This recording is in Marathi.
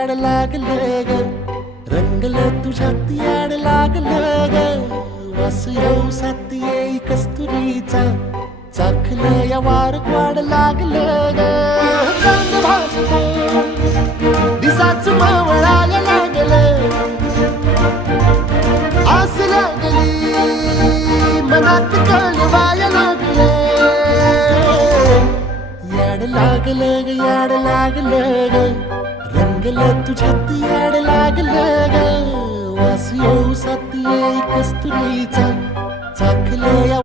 याड लागलं ग, रंगलं तुझ्यात याड लागलं ग. वास येऊ साथ येई कस्तुरीचा, चाखलं या वार वाढ लागलं ग. चांद भासलं दिसाच मावळायला लागलं, आस लागली मनात कळवायला लागलं. याड लागलं ग, याड लागलं ग, रंगलं तुझ्यात याड लागलं ग. वास येऊ साथ येई कस्तुरीचा, चाखलं या